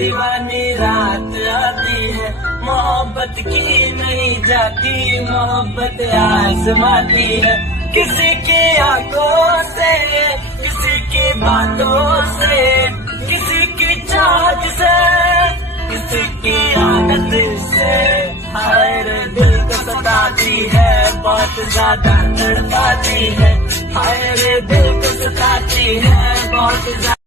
दीवानी रात आती है, मोहब्बत की नहीं जाती, मोहब्बत आजमाती है। किसी की आंखों से, किसी की बातों से, किसी की चाहत से, किसी की आदत से, हाय रे दिल को सताती है, बहुत ज्यादा तड़पाती है, हाय रे दिल को सताती है, बहुत ज्यादा।